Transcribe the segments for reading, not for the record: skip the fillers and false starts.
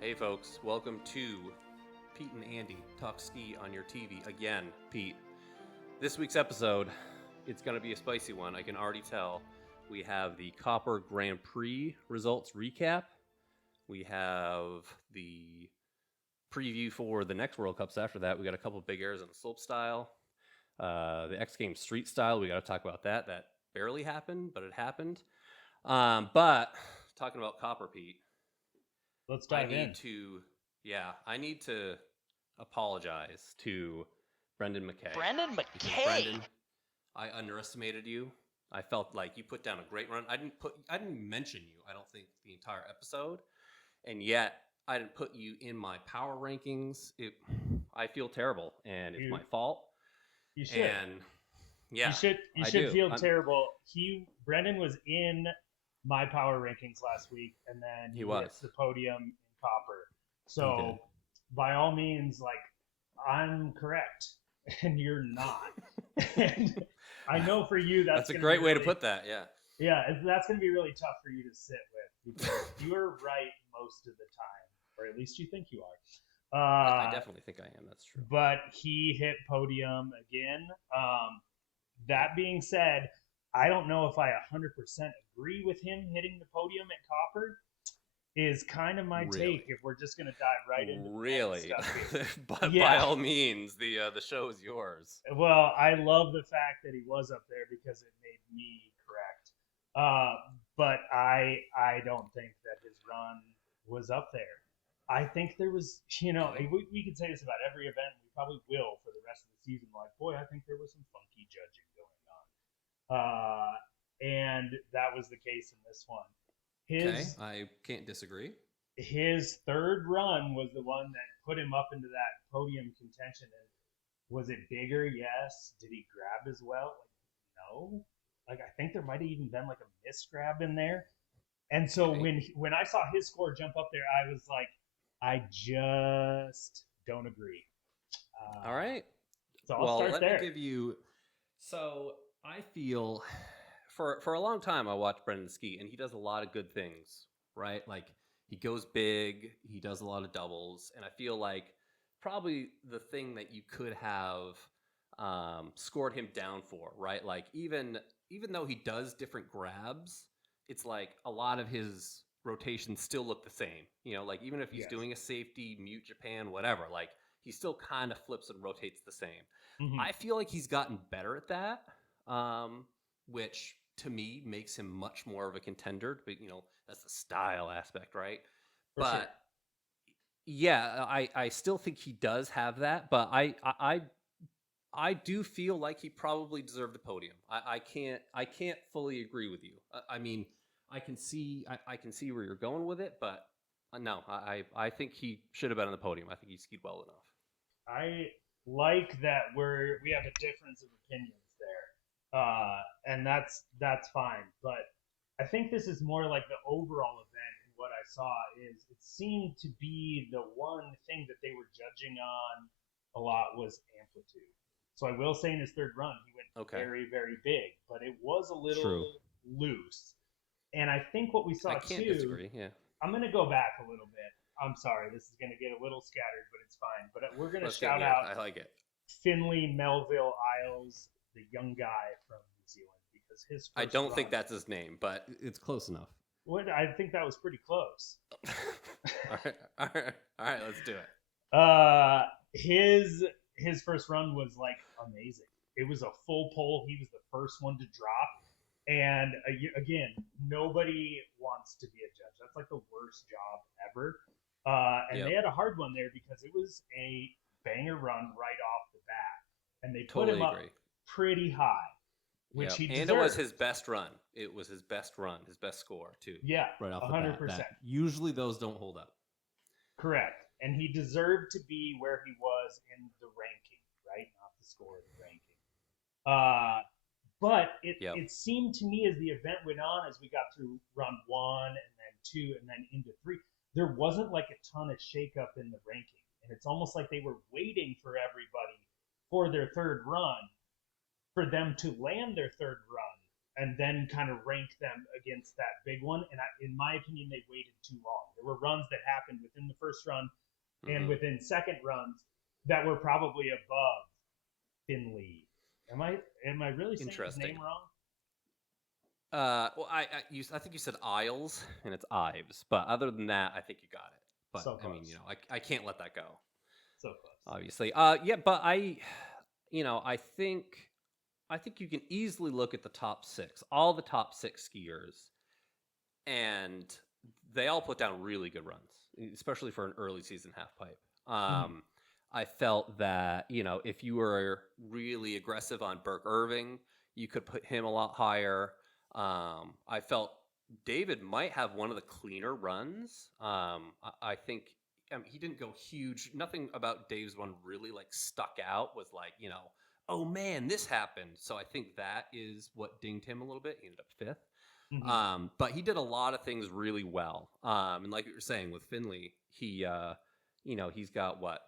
Hey folks, welcome to Pete and Andy Talk Ski on your TV. Again, Pete. This week's episode, it's going to be a spicy one, I can already tell. We have the Goepper Grand Prix results recap. We have the preview for the next World Cups after that. We got a couple big airs on the Slopestyle. The X Games Street Style, we got to talk about that. That barely happened, but it happened. But talking about Goepper, Pete. Let's dive in. I need to apologize to Brendan Mackay. Brendan Mackay? Brendan, I underestimated you. I felt like you put down a great run. I didn't mention you, I don't think, the entire episode. And yet, I didn't put you in my power rankings. I feel terrible, and it's my fault. You should. And yeah, you should feel terrible. Brendan was in my power rankings last week, and then he hits the podium in Goepper. So by all means, like, I'm correct and you're not. And I know for you that's a great way to put that. That's going to be really tough for you to sit with, because you're right most of the time, or at least you think you are. I definitely think I am. That's true. But he hit podium again. That being said, I don't know if I 100% agree with him hitting the podium at Goepper. Is kind of my take if we're just going to dive right into the stuff here. But by all means, the show is yours. Well, I love the fact that he was up there because it made me correct. But I don't think that his run was up there. I think there was, we could say this about every event. We probably will for the rest of the season. Like, boy, I think there was some funky judging going on. And that was the case in this one. I can't disagree. His third run was the one that put him up into that podium contention. And was it bigger? Yes. Did he grab as well? No. I think there might have even been like a miss grab in there. And so when I saw his score jump up there, I was like, I just don't agree. All right. So I'll start there. So I feel for a long time I watched Brendan ski, and he does a lot of good things, right? Like, he goes big, he does a lot of doubles, and I feel like probably the thing that you could have scored him down for, right? Like, even though he does different grabs, it's like a lot of his rotations still look the same. Like, even if he's doing a safety, mute Japan, whatever, like, he still kind of flips and rotates the same. Mm-hmm. I feel like he's gotten better at that, which to me makes him much more of a contender. But, that's the style aspect, right? For sure. Yeah, I still think he does have that, but I do feel like he probably deserved the podium. I can't fully agree with you. I mean, I can see where you're going with it, but no, I think he should have been on the podium. I think he skied well enough. I like that we have a difference of opinions there, and that's fine. But I think this is more like the overall event, and what I saw is it seemed to be the one thing that they were judging on a lot was amplitude. So I will say in his third run, he went very, very big, but it was a little loose. And I think what we saw too, I'm going to go back a little bit. I'm sorry, this is going to get a little scattered, but it's fine. But we're going to shout out I like it. Finley Melville Isles, the young guy from New Zealand, because his first I don't think that's his name, but it's close enough. I think that was pretty close. All right, let's do it. His first run was like amazing. It was a full pole. He was the first one to drop. And again, nobody wants to be a judge. That's like the worst job ever. They had a hard one there because it was a banger run right off the bat. And they put him up pretty high, which he deserved. And it was his best run. It was his best run, his best score, too. Yeah, right off 100%. Usually those don't hold up. Correct. And he deserved to be where he was in the ranking, right? Not the score, the ranking. But it seemed to me as the event went on, as we got through run 1 and then 2 and then into 3, there wasn't like a ton of shakeup in the ranking. And it's almost like they were waiting for everybody for their third run, for them to land their third run and then kind of rank them against that big one. And in my opinion, they waited too long. There were runs that happened within the first run and within second runs that were probably above Finley. Am I really saying his name wrong? Well, I think you said Isles, and it's Ives. But other than that, I think you got it. But So close. I mean, I can't let that go. So close. Obviously. Yeah, but I think you can easily look at the top 6, all the top 6 skiers, and they all put down really good runs, especially for an early season half pipe. I felt that, if you were really aggressive on Burke Irving, you could put him a lot higher. I felt David might have one of the cleaner runs. I think he didn't go huge. Nothing about Dave's one really like stuck out, was like, oh man, this happened. So I think that is what dinged him a little bit. He ended up 5th. But he did a lot of things really well. And like you were saying with Finley, he's got what?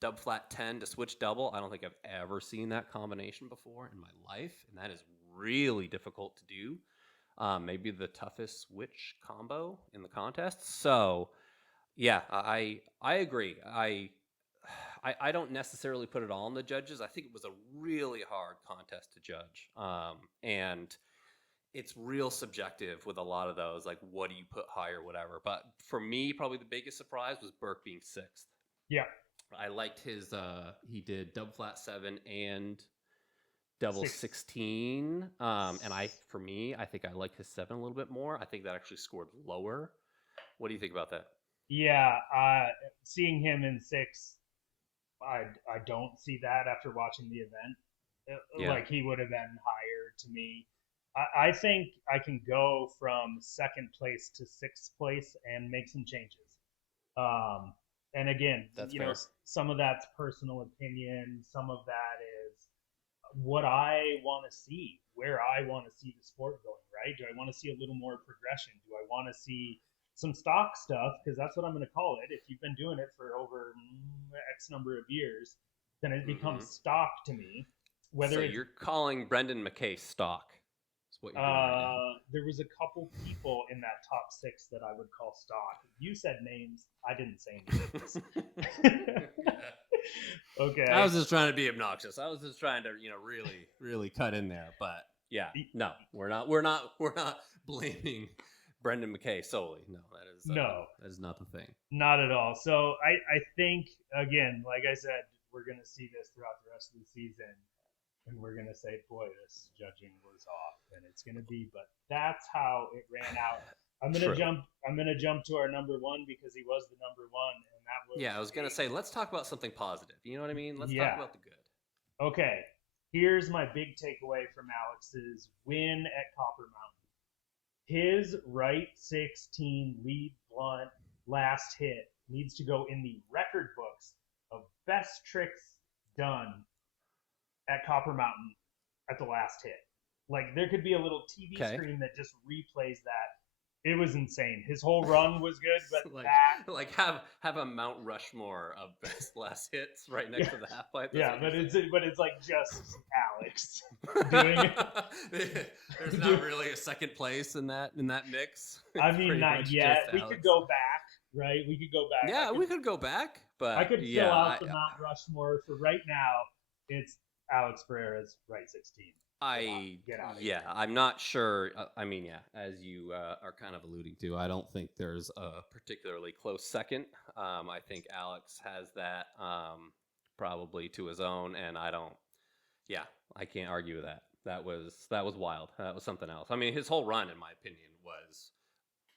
Dub flat 10 to switch double. I don't think I've ever seen that combination before in my life. And that is really difficult to do. Maybe the toughest switch combo in the contest. So yeah, I agree. I don't necessarily put it all on the judges. I think it was a really hard contest to judge. And it's real subjective with a lot of those, like what do you put higher, whatever. But for me, probably the biggest surprise was Burke being 6th. Yeah. I liked his, he did dub flat 7 and double 16. And I think I like his 7 a little bit more. I think that actually scored lower. What do you think about that? Yeah. Seeing him in 6, I don't see that after watching the event. Like he would have been higher to me. I think I can go from 2nd place to 6th place and make some changes. And again, some of that's personal opinion. Some of that is what I want to see, where I want to see the sport going, right? Do I want to see a little more progression? Do I want to see some stock stuff? Because that's what I'm going to call it. If you've been doing it for over X number of years, then it becomes stock to me. Whether you're calling Brendan Mackay stock. There was a couple people in that top 6 that I would call stock. You said names. I didn't say anything. Okay. I was just trying to be obnoxious. I was just trying to, really, really cut in there. But yeah, no, we're not blaming Brendan Mackay solely. No, that is not the thing. Not at all. So I think, again, like I said, we're going to see this throughout the rest of the season. And we're going to say, boy, this judging was off. And it's going to be, but that's how it ran out. I'm going to jump to our number 1 because he was the number 1. And that was. Yeah, I was going to say, let's talk about something positive. You know what I mean? Let's talk about the good. Okay. Here's my big takeaway from Alex's win at Copper Mountain. His right 16 lead blunt last hit needs to go in the record books of best tricks done at Copper Mountain at the last hit. Like, there could be a little TV screen that just replays that. It was insane. His whole run was good, but have a Mount Rushmore of best last hits right next to the half pipe. Yeah, but it's like just Alex doing it. There's not really a second place in that mix. I mean, not yet. We could go back, right? We could go back. Yeah, we could go back, but I could fill out the Mount Rushmore for right now. It's Alex Ferreira's right 16. Get out of here. I'm not sure. As you are kind of alluding to, I don't think there's a particularly close second. I think Alex has that probably to his own, and I can't argue with that. That was wild. That was something else. I mean, his whole run, in my opinion, was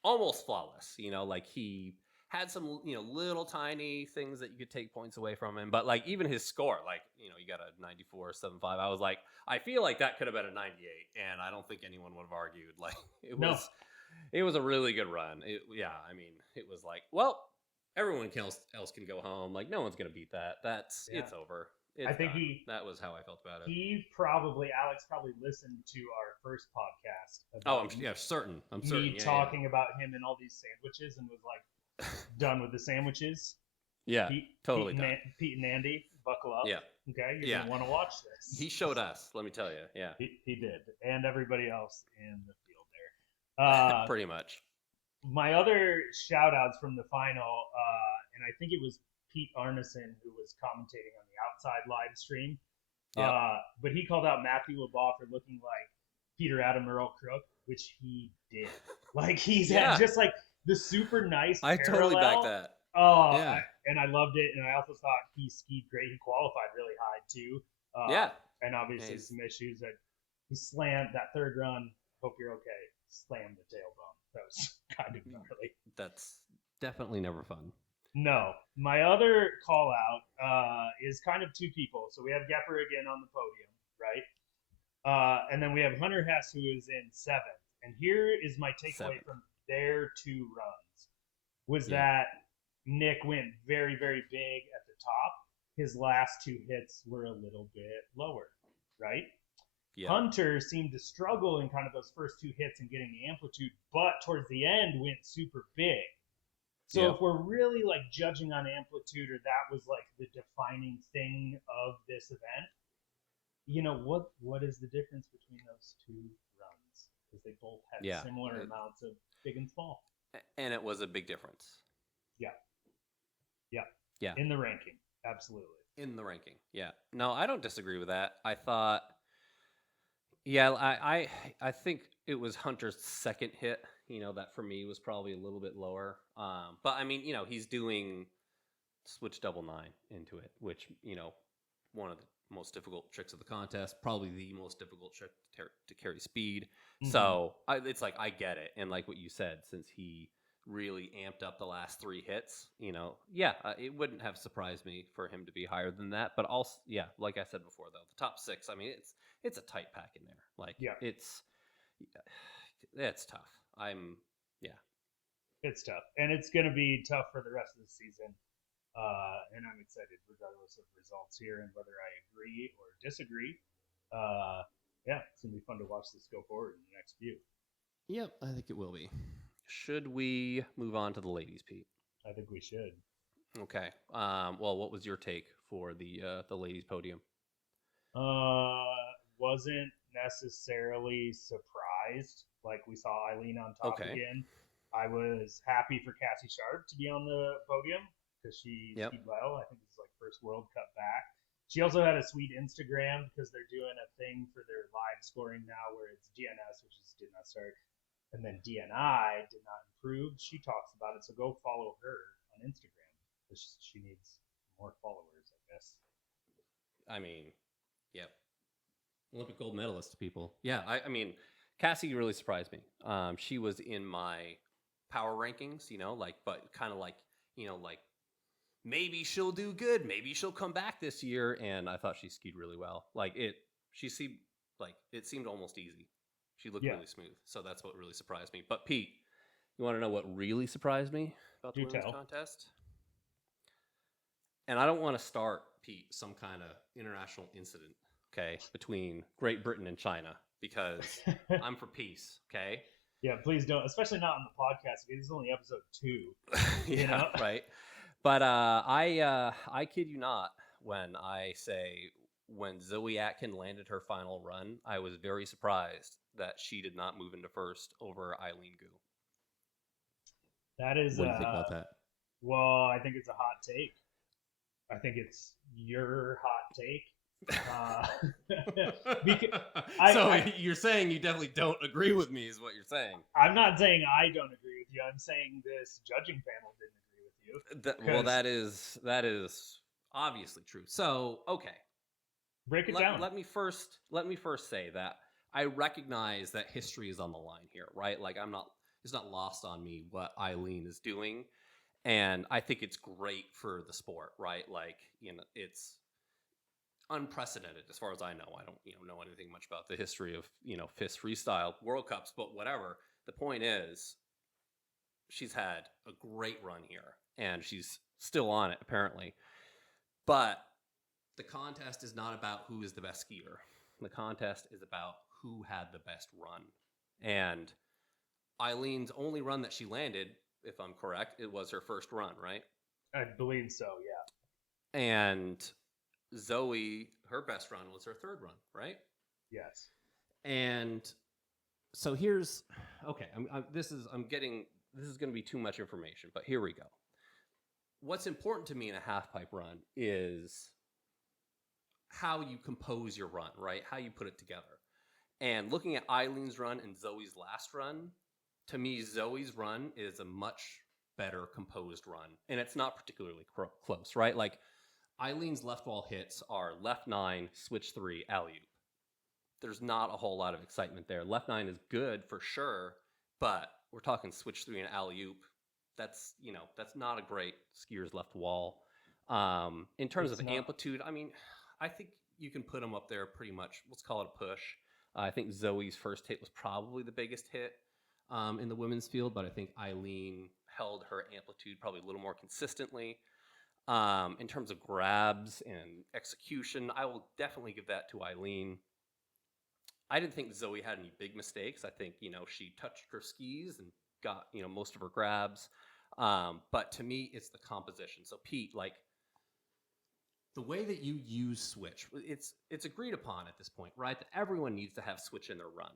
almost flawless. Like he had some, little tiny things that you could take points away from him. But like even his score, like, you got a 94.75. I was like, I feel like that could have been a 98. And I don't think anyone would have argued. Like it was a really good run. It was like, well, everyone else can go home. Like no one's going to beat that. It's over. I think that was how I felt about it. Alex probably listened to our first podcast. I'm certain. Talking about him and all these sandwiches and was like, done with the sandwiches. Yeah, totally. Pete and Andy, buckle up. Yeah. Okay, you're gonna want to watch this. He showed us. Let me tell you. Yeah. He did, and everybody else in the field there. Pretty much. My other shout outs from the final, and I think it was Pete Arneson who was commentating on the outside live stream. Yeah. But he called out Matthew LeBeau for looking like Peter Adam Earl Crook, which he did. Like he's had just like the super nice I parallel. totally back that. Oh, yeah. And I loved it, and I also thought he skied great. He qualified really high too. And obviously some issues that he slammed that third run. Hope you're okay. Slammed the tailbone. That was kind of gnarly. That's definitely never fun. No. My other call out is kind of two people. So we have Goepper again on the podium, right? And then we have Hunter Hess, who is in seventh. And here is my takeaway from their two runs, was that Nick went very, very big at the top. His last two hits were a little bit lower, right? Yeah. Hunter seemed to struggle in kind of those first two hits and getting the amplitude, but towards the end went super big. So if we're really like judging on amplitude, or that was like the defining thing of this event, you know, what is the difference between those two runs? Because they both had similar amounts of big and small. And it was a big difference. Yeah. In the ranking. Absolutely. In the ranking. Yeah. No, I don't disagree with that. I thought, I think it was Hunter's second hit, you know, that for me was probably a little bit lower. But I mean, you know, he's doing switch double 9 into it, which, you know, one of the most difficult tricks of the contest, probably the most difficult trick to carry speed. Mm-hmm. So it's like, I get it. And like what you said, since he really amped up the last three hits, you know, it wouldn't have surprised me for him to be higher than that. But also, like I said before, though, the top six, I mean, it's a tight pack in there. Like, it's tough. It's tough, and it's going to be tough for the rest of the season. And I'm excited, regardless of results here and whether I agree or disagree. It's going to be fun to watch this go forward in the next few. Yep, I think it will be. Should we move on to the ladies, Pete? I think we should. Okay. Well, what was your take for the ladies podium? Wasn't necessarily surprised. Like we saw Eileen on top again. I was happy for Cassie Sharpe to be on the podium because she skied well. I think this is like first World Cup back. She also had a sweet Instagram because they're doing a thing for their live scoring now where it's DNS, which is did not start, and then DNI did not improve. She talks about it, so go follow her on Instagram because she needs more followers, I guess. I mean, Olympic gold medalist, people. Yeah, I mean, Cassie really surprised me. She was in my power rankings, you know, like, but kind of like, you know, like maybe she'll do good, maybe she'll come back this year, and I thought she skied really well. Like it seemed almost easy. She looked really smooth, so that's what really surprised me. But Pete, you want to know what really surprised me about the women's contest? And I don't want to start, Pete, some kind of international incident, okay, between Great Britain and China, because I'm for peace, okay? Yeah, please don't, especially not on the podcast. This is only episode 2, you know? Right. But I kid you not when I say when Zoe Atkin landed her final run, I was very surprised that she did not move into first over Eileen Gu. That is, what do you think about that? Well, I think it's a hot take. I think it's your hot take. So you're saying you definitely don't agree with me, is what you're saying. I'm not saying I don't agree with you. I'm saying this judging panel didn't agree with you. Well, that is obviously true. So, okay. Break it down. Let me first say that I recognize that history is on the line here, right? Like it's not lost on me what Eileen is doing. And I think it's great for the sport, right? Like, you know, it's unprecedented as far as I know. I don't, know anything much about the history of, FIS freestyle World Cups, but whatever. The point is, she's had a great run here, and she's still on it, apparently. But the contest is not about who is the best skier. The contest is about who had the best run. And Eileen's only run that she landed, if I'm correct, it was her first run, right? I believe so, yeah. And Zoe, her best run was her third run, right? Yes. And so here's okay. This is going to be too much information, but here we go. What's important to me in a half pipe run is how you compose your run, right? How you put it together. And looking at Eileen's run and Zoe's last run, to me, Zoe's run is a much better composed run, and it's not particularly close, right? Like Eileen's left wall hits are left 9, switch 3, alley-oop. There's not a whole lot of excitement there. Left 9 is good for sure, but we're talking switch 3 and alley-oop. That's not a great skier's left wall. In terms of amplitude, I mean, I think you can put them up there pretty much. Let's call it a push. I think Zoe's first hit was probably the biggest hit in the women's field, but I think Eileen held her amplitude probably a little more consistently. In terms of grabs and execution, I will definitely give that to Eileen. I didn't think Zoe had any big mistakes. I think, she touched her skis and got, most of her grabs. But to me, it's the composition. So Pete, like the way that you use switch, it's agreed upon at this point, right? That everyone needs to have switch in their run.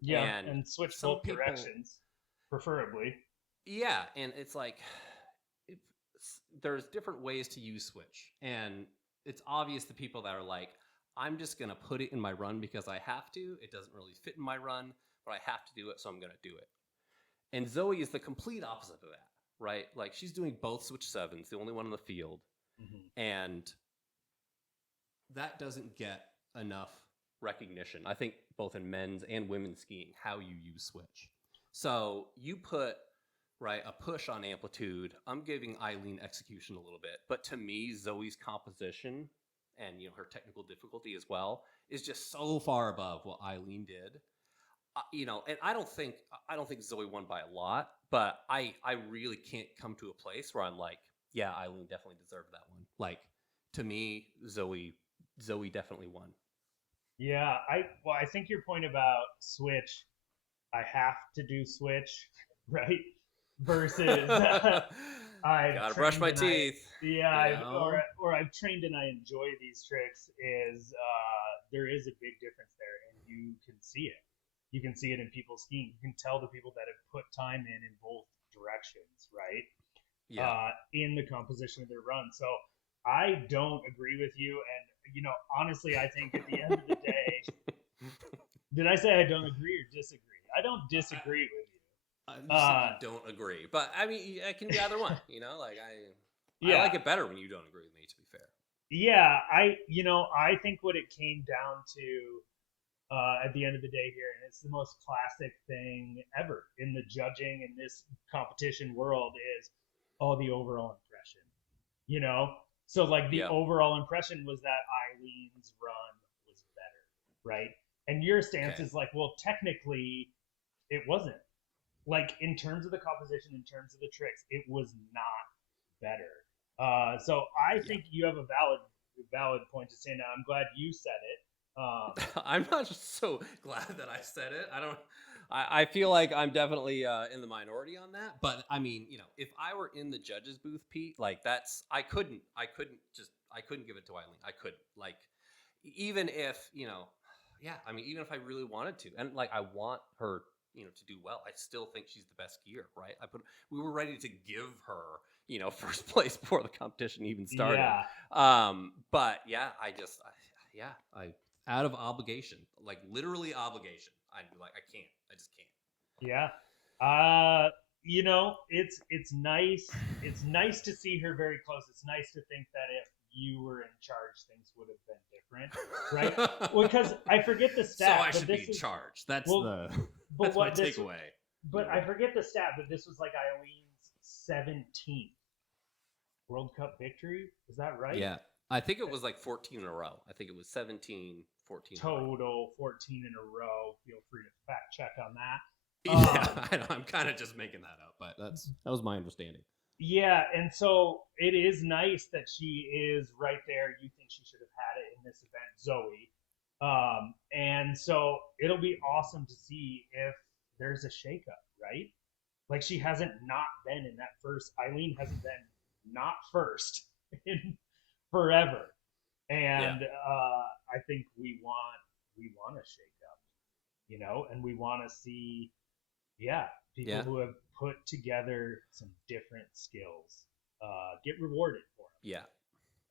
Yeah, and switch both directions, preferably. Yeah, and it's like there's different ways to use switch. And it's obvious to people that are like, I'm just going to put it in my run because I have to. It doesn't really fit in my run, but I have to do it, so I'm going to do it. And Zoe is the complete opposite of that, right? Like she's doing both switch 7s, the only one in the field. Mm-hmm. And that doesn't get enough recognition, I think, both in men's and women's skiing, how you use switch. So you put, right, a push on amplitude. I'm giving Eileen execution a little bit. But to me, Zoe's composition and her technical difficulty as well is just so far above what Eileen did. And I don't think Zoe won by a lot, but I really can't come to a place where I'm like, yeah, Eileen definitely deserved that one. Like to me, Zoe definitely won. Yeah, I think your point about switch, I have to do switch, right? Versus I've gotta brush my teeth. Or I've trained and I enjoy these tricks. Is there is a big difference there, and you can see it. You can see it in people skiing. You can tell the people that have put time in both directions, right? Yeah. In the composition of their run. So I don't agree with you, and honestly, I think at the end of the day, did I say I don't agree or disagree? I don't disagree with you. I don't agree, but I mean, I can be either one. I like it better when you don't agree with me. To be fair. Yeah, I think what it came down to at the end of the day here, and it's the most classic thing ever in the judging in this competition world, is the overall impression. So like the overall impression was that Eileen's run was better, right? And your stance is like, well, technically it wasn't. Like in terms of the composition, in terms of the tricks, it was not better. So I think you have a valid point to say now. I'm glad you said it. I'm not just so glad that I said it. I feel like I'm definitely in the minority on that. But I mean, if I were in the judges booth, Pete, like I couldn't give it to Eileen. I couldn't, like, even if, even if I really wanted to, and like, I want her, to do well. I still think she's the best skier, right? We were ready to give her, first place before the competition even started. Yeah. But yeah, I out of obligation, like literally obligation. I'd be like, I just can't. Yeah. It's nice. It's nice to see her very close. It's nice to think that if you were in charge, things would have been different, right? Well, because I forget the stat, so but this is in charge. That's the takeaway. But I forget the stat, but this was like Eileen's 17th World Cup victory. Is that right? Yeah. I think it was like 14 in a row. I think it was 17, 14. Total 14 in a row. Feel free to fact check on that. Yeah, I'm kind of just making that up, but that was my understanding. Yeah, and so it is nice that she is right there. You think she should have had it in this event, Zoe. And so it'll be awesome to see if there's a shakeup, right? Like she hasn't not been in that first. Eileen hasn't been not first in forever. And I think we want a shake up, you know, and we want to see, people who have put together some different skills get rewarded for them. Yeah.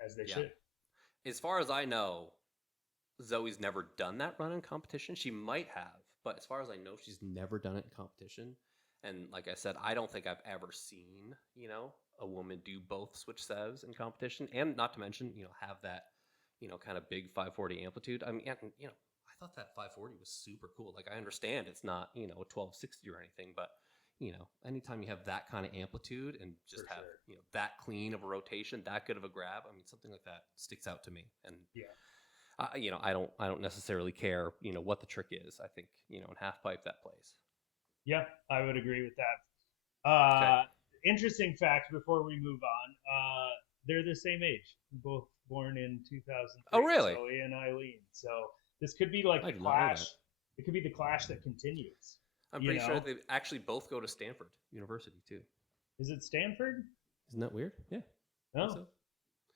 As they should. As far as I know, Zoe's never done that run in competition. She might have, but as far as I know, she's never done it in competition. And like I said, I don't think I've ever seen, you know, a woman do both switch sevs in competition, and not to mention, you know, have that, you know, kind of big 540 amplitude. I mean, you know, I thought that 540 was super cool. Like, I understand it's not, you know, a 1260 or anything, but, you know, anytime you have that kind of amplitude and just you know, that clean of a rotation, that good of a grab, I mean, something like that sticks out to me. And you know, I don't necessarily care, you know, what the trick is. I think, you know, in half pipe that plays. Yeah, I would agree with that. Interesting fact before we move on. They're the same age, both born in 2003. Oh, really? Zoe and Eileen. So this could be like the clash. It could be the clash that continues. I'm pretty sure they actually both go to Stanford University too. Is it Stanford? Isn't that weird? Yeah. Oh, so,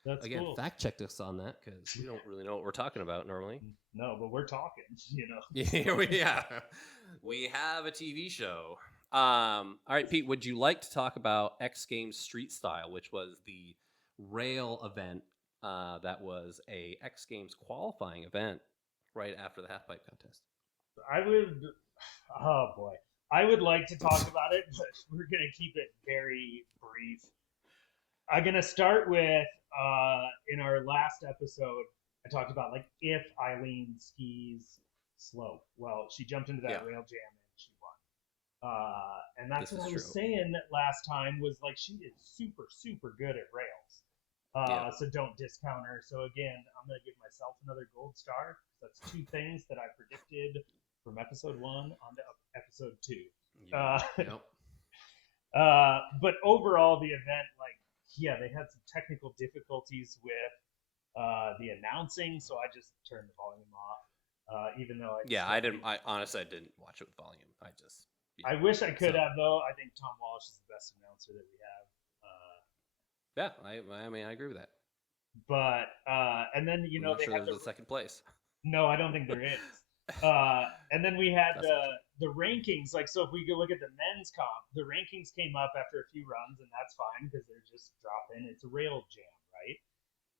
that's cool. Fact check us on that, because we don't really know what we're talking about normally. No, but we're talking, you know. We have a TV show. All right, Pete, would you like to talk about X Games Street Style, which was the rail event that was a X Games qualifying event right after the half pipe contest? Oh boy, I would like to talk about it, but we're gonna keep it very brief. I'm gonna start with in our last episode, I talked about like if Eileen skis slope. Well, she jumped into that rail jam and she won. And that's what I was saying last time, was like, she is super, super good at rails. So don't discount her. So again, I'm going to give myself another gold star. That's two things that I predicted from episode 1 on to episode 2. But overall, the event, like, they had some technical difficulties with the announcing, so I just turned the volume off. Even though I honestly didn't watch it with volume. I wish I could have, though. I think Tom Walsh is the best announcer that we have. I mean, I agree with that. But and then they had the second place. No, I don't think there is. And then we had the rankings. Like, so if we go look at the men's comp, the rankings came up after a few runs, and that's fine because they're just dropping. It's a rail jam, right?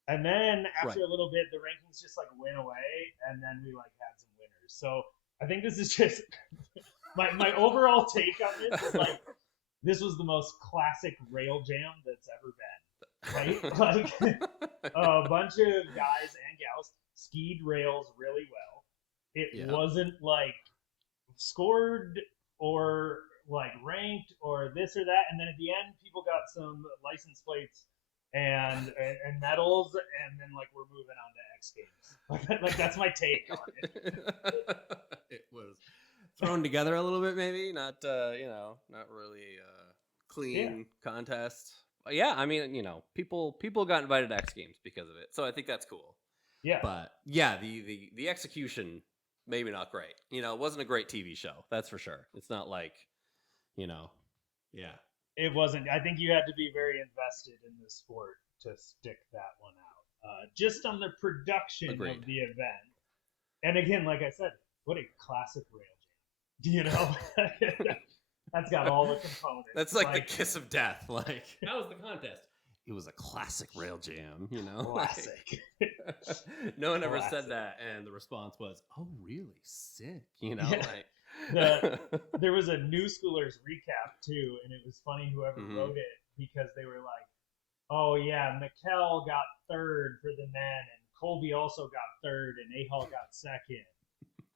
And then after a little bit, the rankings just like went away, and then we like had some winners. So I think this is just my overall take on this is like, this was the most classic rail jam that's ever been, right? Like a bunch of guys and gals skied rails really well. It wasn't like scored or like ranked or this or that. And then at the end, people got some license plates and medals, and then like we're moving on to X Games. Like that's my take on it. It was thrown together a little bit, maybe not not really clean contest. But I mean, people got invited to X Games because of it, so I think that's cool. But the execution, maybe not great. It wasn't a great TV show, that's for sure. It's not like It wasn't. I think you had to be very invested in the sport to stick that one out. Just on the production of the event. And again, like I said, what a classic rail jam. That's got all the components. That's like the kiss of death. Like, how was the contest? It was a classic rail jam, Classic. No one ever said that, and the response was, "Oh, really? Sick." There was a New Schoolers recap too, and it was funny whoever wrote it, because they were like, "Oh yeah, Mackay got third for the men, and Colby also got third, and Ahal got second."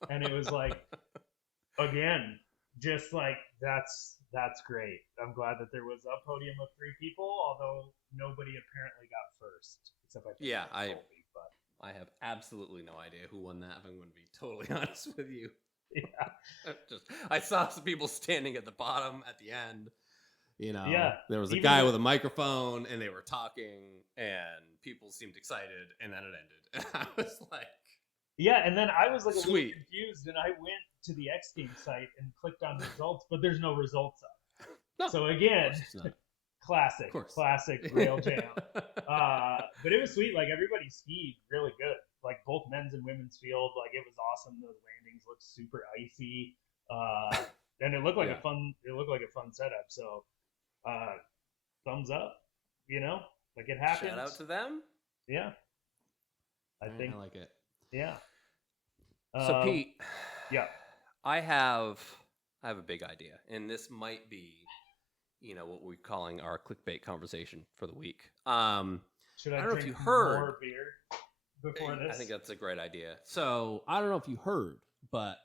And it was like, again, just like that's great. I'm glad that there was a podium of 3 people, although nobody apparently got first, except I think Colby. But I have absolutely no idea who won that, if I'm going to be totally honest with you. I saw some people standing at the bottom at the end. There was a guy with a microphone, and they were talking, and people seemed excited, and then it ended. And I was like, and then I was like a little confused, and I went to the X Games site and clicked on results, but there's no results up. No. So again, classic rail jam. But it was sweet. Like everybody skied really good. Like both men's and women's field. Like it was awesome. Those landings looked super icy. And it looked like a fun setup. So, thumbs up. You know, like it happens. Shout out to them. Yeah, I think I like it. Yeah. So Pete, yeah, I have a big idea, and this might be, what we're calling our clickbait conversation for the week. Should I drink more beer before this? I think that's a great idea. So I don't know if you heard, but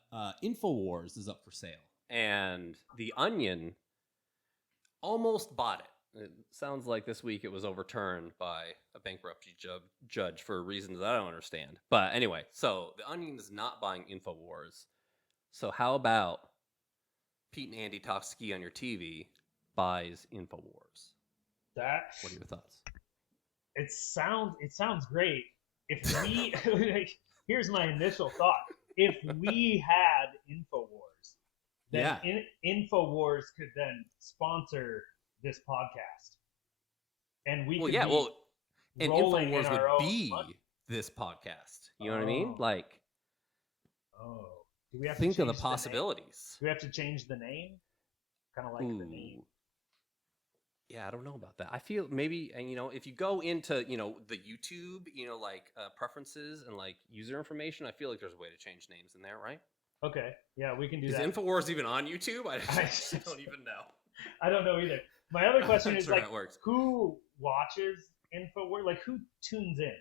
InfoWars is up for sale, and The Onion almost bought it. It sounds like this week it was overturned by a bankruptcy judge for reasons that I don't understand. But anyway, so The Onion is not buying InfoWars. So how about Pete and Andy Talk Ski on Your TV buys InfoWars? What are your thoughts? It sounds great. If we here's my initial thought. If we had InfoWars, then InfoWars could then sponsor this podcast, and we could be rolling in our own money. This podcast, you know what I mean? Like, do we have think to change of the possibilities? Do we have to change the name? Kind of like the name. Yeah, I don't know about that. I feel maybe, and if you go into the YouTube, preferences and like user information, I feel like there's a way to change names in there, right? Okay, yeah, we can do that. Is InfoWars even on YouTube? I don't even know. I don't know either. My other question is like, who watches InfoWars? Like, who tunes in?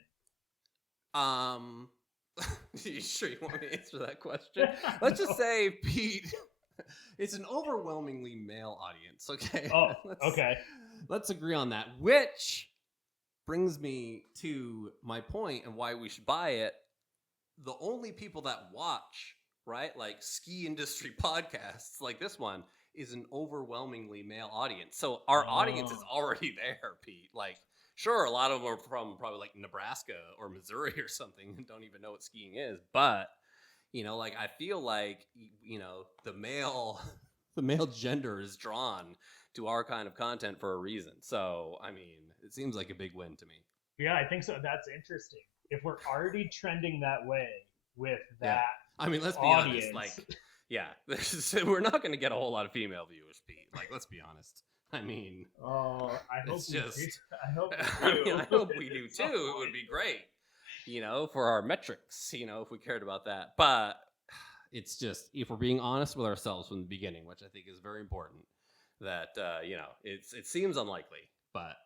You sure you want me to answer that question? Let's just say, Pete, it's an overwhelmingly male audience. Okay. Oh, okay. Let's agree on that. Which brings me to my point and why we should buy it. The only people that watch, right, like ski industry podcasts like this one, is an overwhelmingly male audience. So our audience is already there, Pete. Like, sure, a lot of them are from probably like Nebraska or Missouri or something and don't even know what skiing is. But, I feel like, the male gender is drawn to our kind of content for a reason. So, I mean, it seems like a big win to me. Yeah, I think so. That's interesting. If we're already trending that way with that I mean, let's be audience. Honest, we're not going to get a whole lot of female viewers, Pete. Like, let's be honest. I mean, I hope we do. I hope we do too. It would be great, for our metrics, if we cared about that. But it's just, if we're being honest with ourselves from the beginning, which I think is very important, that it seems unlikely, but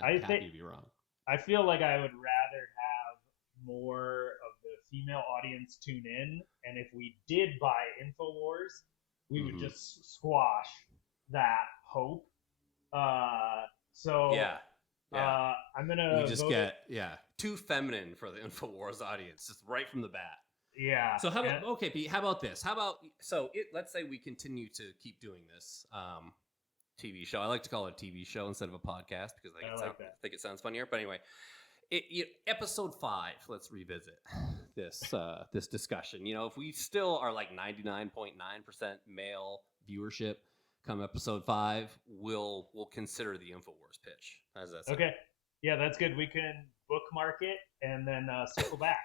I think you'd be wrong. I feel like I would rather have more of the female audience tune in, and if we did buy InfoWars, we would just squash that hope. I'm gonna vote too feminine for the InfoWars audience, just right from the bat. Yeah. So okay, Pete, how about this? Let's say we continue to keep doing this TV show. I like to call it a TV show instead of a podcast because I think it sounds funnier. But anyway, episode 5. Let's revisit this discussion. If we still are like 99.9% male viewership come episode 5, we'll consider the InfoWars pitch. How's that sound? Okay. Yeah, that's good. We can bookmark it and then circle back.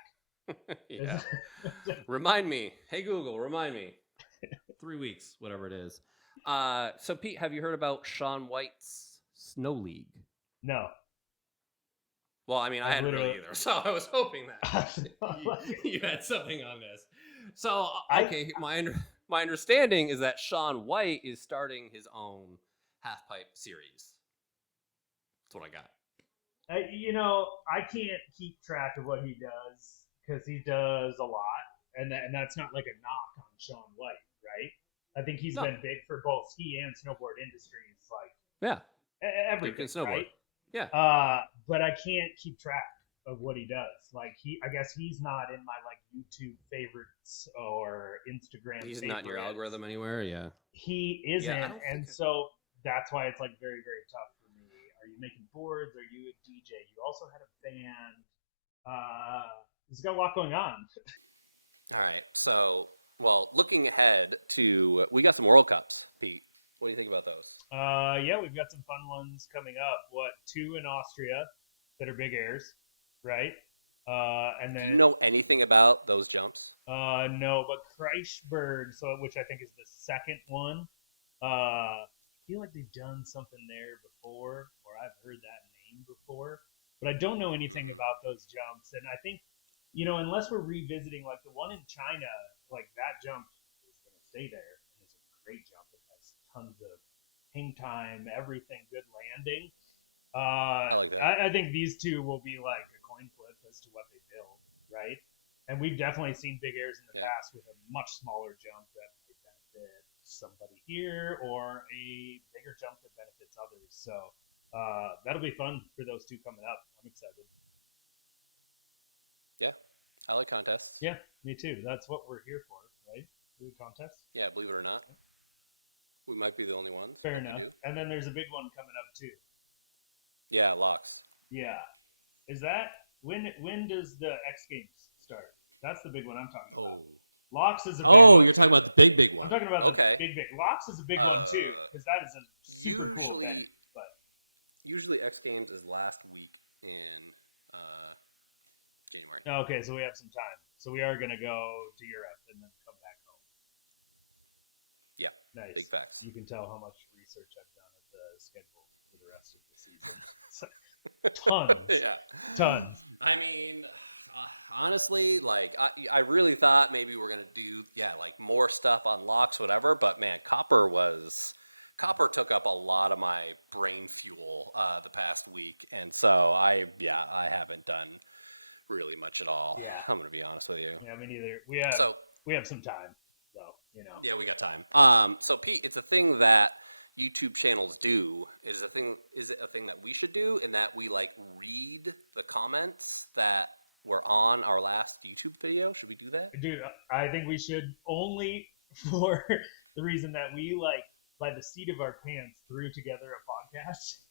Remind me. Hey, Google, remind me. 3 weeks, whatever it is. So, Pete, have you heard about Shaun White's Snow League? No. Well, I mean, I hadn't really either, so I was hoping that you had something on this. So, okay, my understanding is that Shaun White is starting his own half-pipe series. That's what I got. I can't keep track of what he does because he does a lot, and that's not like a knock on Shaun White, right? I think he's been big for both ski and snowboard industries, like everything, right? Yeah. But I can't keep track of what he does. Like I guess he's not in my like YouTube favorites or Instagram. He's not in your algorithm anywhere. Yeah. He isn't, and so that's why it's like very, very tough for me. Are you making boards? Are you a DJ? You also had a band. He's got a lot going on. All right. So, looking ahead to, we got some World Cups, Pete. What do you think about those? Yeah, we've got some fun ones coming up. 2 in Austria that are big airs, right? And Do then you know anything about those jumps? no, but Kreisberg, which I think is the second one. I feel like they've done something there before, or I've heard that name before, but I don't know anything about those jumps. And I think, unless we're revisiting like the one in China, like that jump is going to stay there, and it's a great jump. It has tons of hang time, everything, good landing. I like that. I think these two will be like a coin flip as to what they build, right? And we've definitely seen big airs in the past with a much smaller jump that might benefit somebody here, or a bigger jump that benefits others. So that'll be fun for those two coming up. I'm excited. Yeah, I like contests. Yeah, me too. That's what we're here for, right? Do contests. Yeah, believe it or not, we might be the only ones. Fair enough. And then there's a big one coming up too. Yeah, locks. Yeah, is that when does the X Games start? That's the big one I'm talking about. Locks is a big one. You're talking about the big one. I'm talking about the big. Locks is a big one too, because that is a super cool event. But usually X Games is last week in January. Okay, so we have some time. So we are going to go to Europe and then come back home. Yeah, nice. Big facts. You can tell how much research I've done at the schedule for the rest of the season. Tons. Yeah. Tons. I mean, honestly, like I really thought maybe we're gonna do like more stuff on locks, whatever. But man, Goepper took up a lot of my brain fuel the past week, and so I haven't done really much at all. Yeah. I'm gonna be honest with you. Yeah, me neither. We have some time, though. Yeah, we got time. So Pete, it's a thing that YouTube channels do. Is it a thing that we should do, in that we like read the comments that were on our last YouTube video? Should we do that? Dude, I think we should, only for the reason that we, like, by the seat of our pants, threw together a podcast.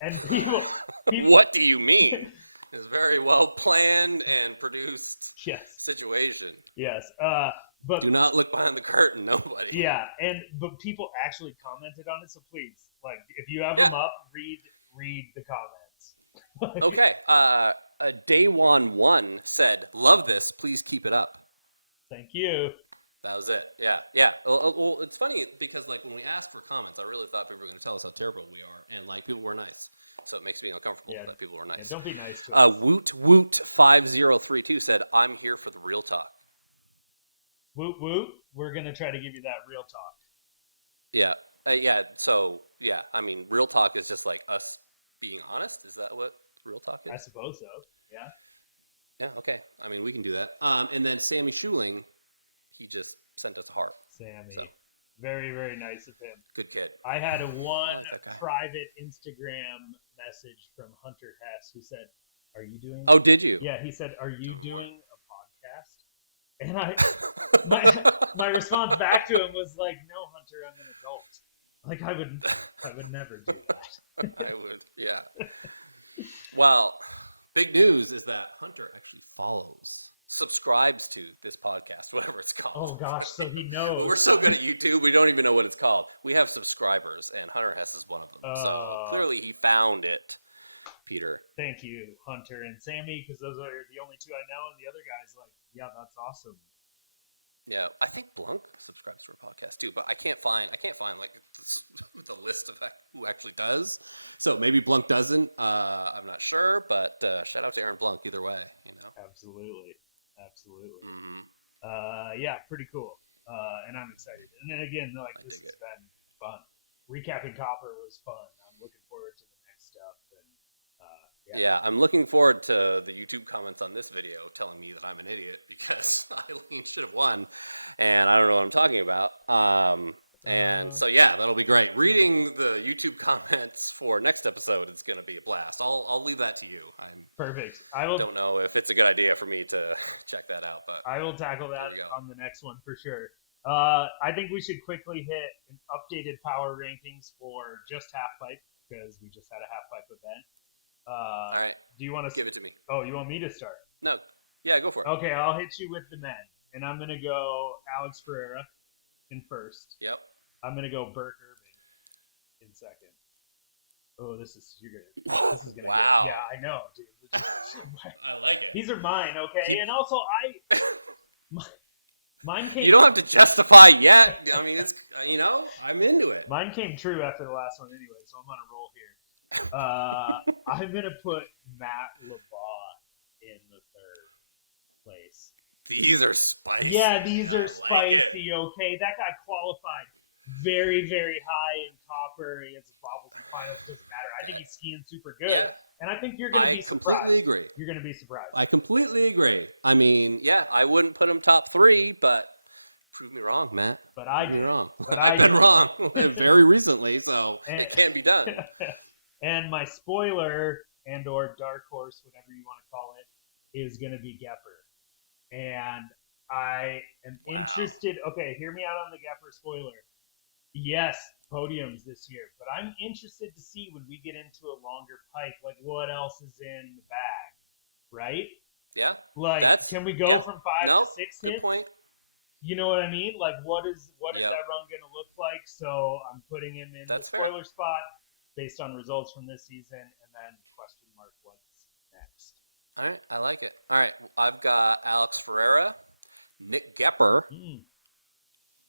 And people What do you mean? It's a very well planned and produced situation. Yes. But do not look behind the curtain, nobody. Yeah, but people actually commented on it, so please, like, if you have them up, read the comments. Okay. Day1 said, "Love this. Please keep it up." Thank you. That was it. Yeah. Well, it's funny because like when we asked for comments, I really thought people were going to tell us how terrible we are, and like people were nice. So it makes me uncomfortable that people were nice. Yeah, don't be nice to us. Woot 5032 said, "I'm here for the real talk." Woot woot. We're gonna try to give you that real talk. Yeah. So I mean, real talk is just like us being honest. Is that what real talk is? I suppose so. Yeah. Yeah. Okay. I mean, we can do that. And then Sammy Schuling, he just sent us a heart. Sammy. So. Very, very nice of him. Good kid. I had one private Instagram message from Hunter Hess who said, "Are you doing?" Oh, did you? Yeah, he said, "Are you doing a podcast?" And my response back to him was like, "No, Hunter, I'm an adult. Like, I would never do that." I would, yeah. Well, big news is that Hunter actually subscribes to this podcast, whatever it's called. Oh gosh, so he knows. We're so good at YouTube, we don't even know what it's called. We have subscribers, and Hunter Hess is one of them. So clearly he found it, Peter. Thank you, Hunter and Sammy, because those are the only two I know, and the other guy's like, "Yeah, that's awesome." Yeah, I think Blunk subscribes to our podcast too, but I can't find like the list of who actually does. So maybe Blunk doesn't. I'm not sure, but shout out to Aaron Blunk either way. Absolutely. Mm-hmm. Yeah, pretty cool. And I'm excited. And then again, like, this has been fun. Recapping Goepper was fun. I'm looking forward to the next stuff. And yeah, I'm looking forward to the YouTube comments on this video telling me that I'm an idiot because Eileen should have won, and I don't know what I'm talking about. And so that'll be great. Reading the YouTube comments for next episode is going to be a blast. I'll leave that to you. Perfect. Don't know if it's a good idea for me to check that out, but I will tackle that on the next one for sure. I think we should quickly hit an updated power rankings for just halfpipe, because we just had a halfpipe event. All right. Do you want to give it to me? Oh, you want me to start? No. Yeah, go for it. Okay, I'll hit you with the men, and I'm gonna go Alex Ferreira in first. Yep. I'm gonna go Bert Irving in second. Oh, this is gonna Wow. Yeah, I know, dude. I like it. These are mine, okay? And also, mine came. You don't have to justify yet. I mean, it's I'm into it. Mine came true after the last one anyway, so I'm on a roll here. I'm gonna put Matt LeBaugh in the third place. These are spicy. Yeah, these are spicy. Like okay, that guy qualified very, very high in copper. He has bobbles and finals. Doesn't matter. I think he's skiing super good. Yeah. And I think you're going to be surprised. I completely agree. You're going to be surprised. I completely agree. I mean, yeah, I wouldn't put him top 3, but prove me wrong, Matt. But I prove did. me wrong. But I've been wrong very recently, so it can't be done. And my spoiler and or dark horse, whatever you want to call it, is going to be Goepper. And I am interested. Okay, hear me out on the Goepper spoiler. Yes, podiums this year, but I'm interested to see when we get into a longer pipe, like what else is in the bag, right? Yeah. Like, can we go from 5 to 6 hits? Good point. You know what I mean? Like, what is that run going to look like? So I'm putting him in the spoiler spot based on results from this season, and then question mark what's next. All right, I like it. All right, I've got Alex Ferreira, Nick Goepper,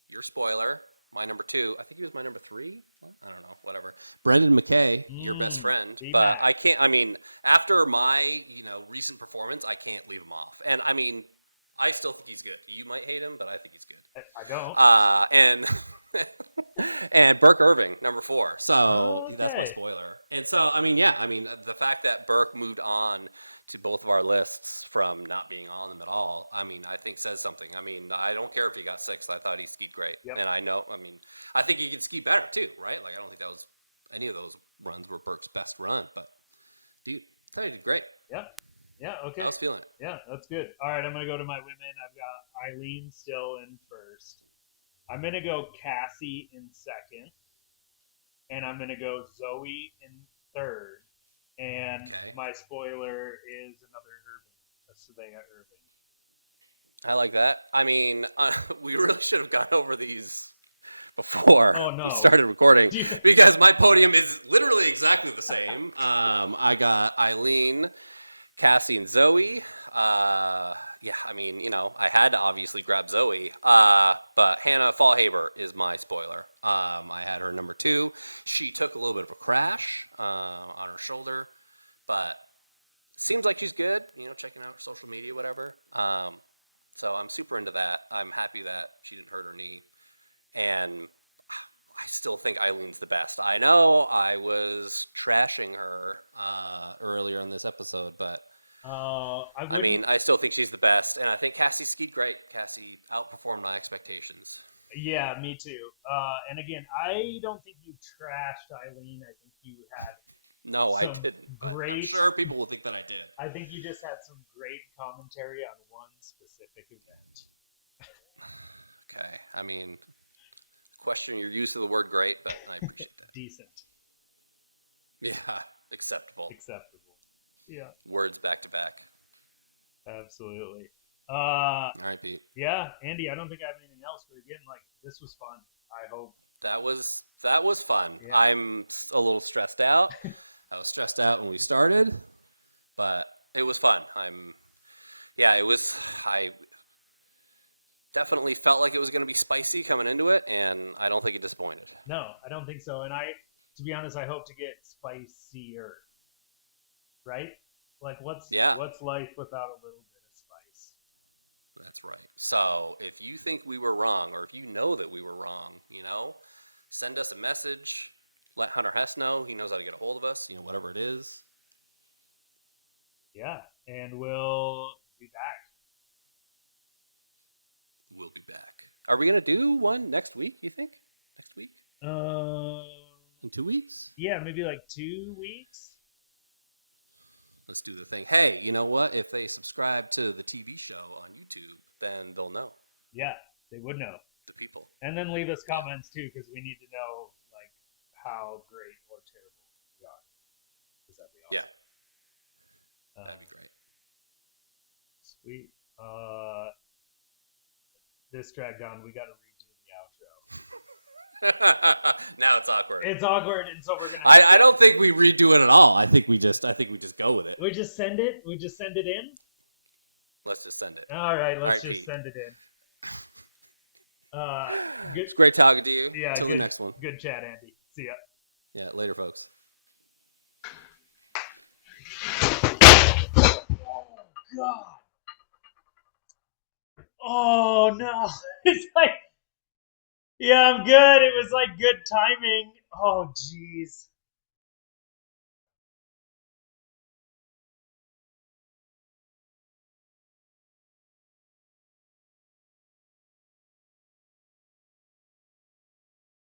your spoiler. My number 2. I think he was my number 3. I don't know. Whatever. Brendan Mackay, your best friend. But I can't. I mean, after my recent performance, I can't leave him off. And I mean, I still think he's good. You might hate him, but I think he's good. I don't. And Burke Irving, number 4. So that's my spoiler. And so I mean, the fact that Burke moved on to both of our lists from not being on them at all, I mean, I think says something. I mean, I don't care if he got 6th. I thought he skied great. Yep. And I think he could ski better too, right? Like, I don't think that was any of those runs were Burke's best run, but dude, I thought he did great. Yep. Yeah, okay. I was feeling it. Yeah, that's good. All right, I'm going to go to my women. I've got Eileen still in first. I'm going to go Cassie in second. And I'm going to go Zoe in third. And my spoiler is another Irving, a Savannah Irving. I like that. I mean, we really should have gone over these before we started recording because my podium is literally exactly the same. I got Eileen, Cassie, and Zoe. I mean, I had to obviously grab Zoe, but Hannah Fallhaber is my spoiler. I had her number 2. She took a little bit of a crash on her shoulder, but seems like she's good, checking out her social media, whatever. So I'm super into that. I'm happy that she didn't hurt her knee, and I still think Eileen's the best. I know I was trashing her earlier in this episode, but I still think she's the best, and I think Cassie skied great. Cassie outperformed my expectations. Yeah, me too. And again, I don't think you trashed Eileen. I think you had No, I didn't, but I'm sure people will think that I did. I think you just had some great commentary on one specific event. Okay, I mean, question your use of the word great, but I appreciate that. Decent. Yeah, acceptable. Yeah. Words back to back. Absolutely. All right, Pete. Yeah, Andy, I don't think I have anything else, but again, this was fun. I hope. That was fun. Yeah. I'm a little stressed out. I was stressed out when we started, but it was fun. I definitely felt like it was going to be spicy coming into it, and I don't think it disappointed. No, I don't think so. And to be honest, I hope to get spicier. Right? Like, what's life without a little bit of spice? That's right. So if you think we were wrong, or if you know that we were wrong, send us a message. Let Hunter Hess know. He knows how to get a hold of us, whatever it is. Yeah, and we'll be back. We'll be back. Are we going to do one next week, you think? Next week? In 2 weeks? Yeah, maybe 2 weeks. Let's do the thing. Hey, you know what? If they subscribe to the TV show on YouTube, then they'll know. Yeah, they would know. The people. And then leave us comments, too, because we need to know, how great or terrible we are. Because that'd be awesome. Yeah. That'd be great. Sweet. This dragged on. We got to redo the outro. Now it's awkward. It's awkward, and so we're gonna. I don't think we redo it at all. I think we just go with it. We just send it. We just send it in. Let's just send it. All right, let's All right, just Pete. send it in. Good. It's great talking to you. Yeah. Till good, the next one. Good chat, Andy. See ya. Yeah, later, folks. God. Oh no. It's like, yeah, I'm good. It was like good timing. Oh jeez.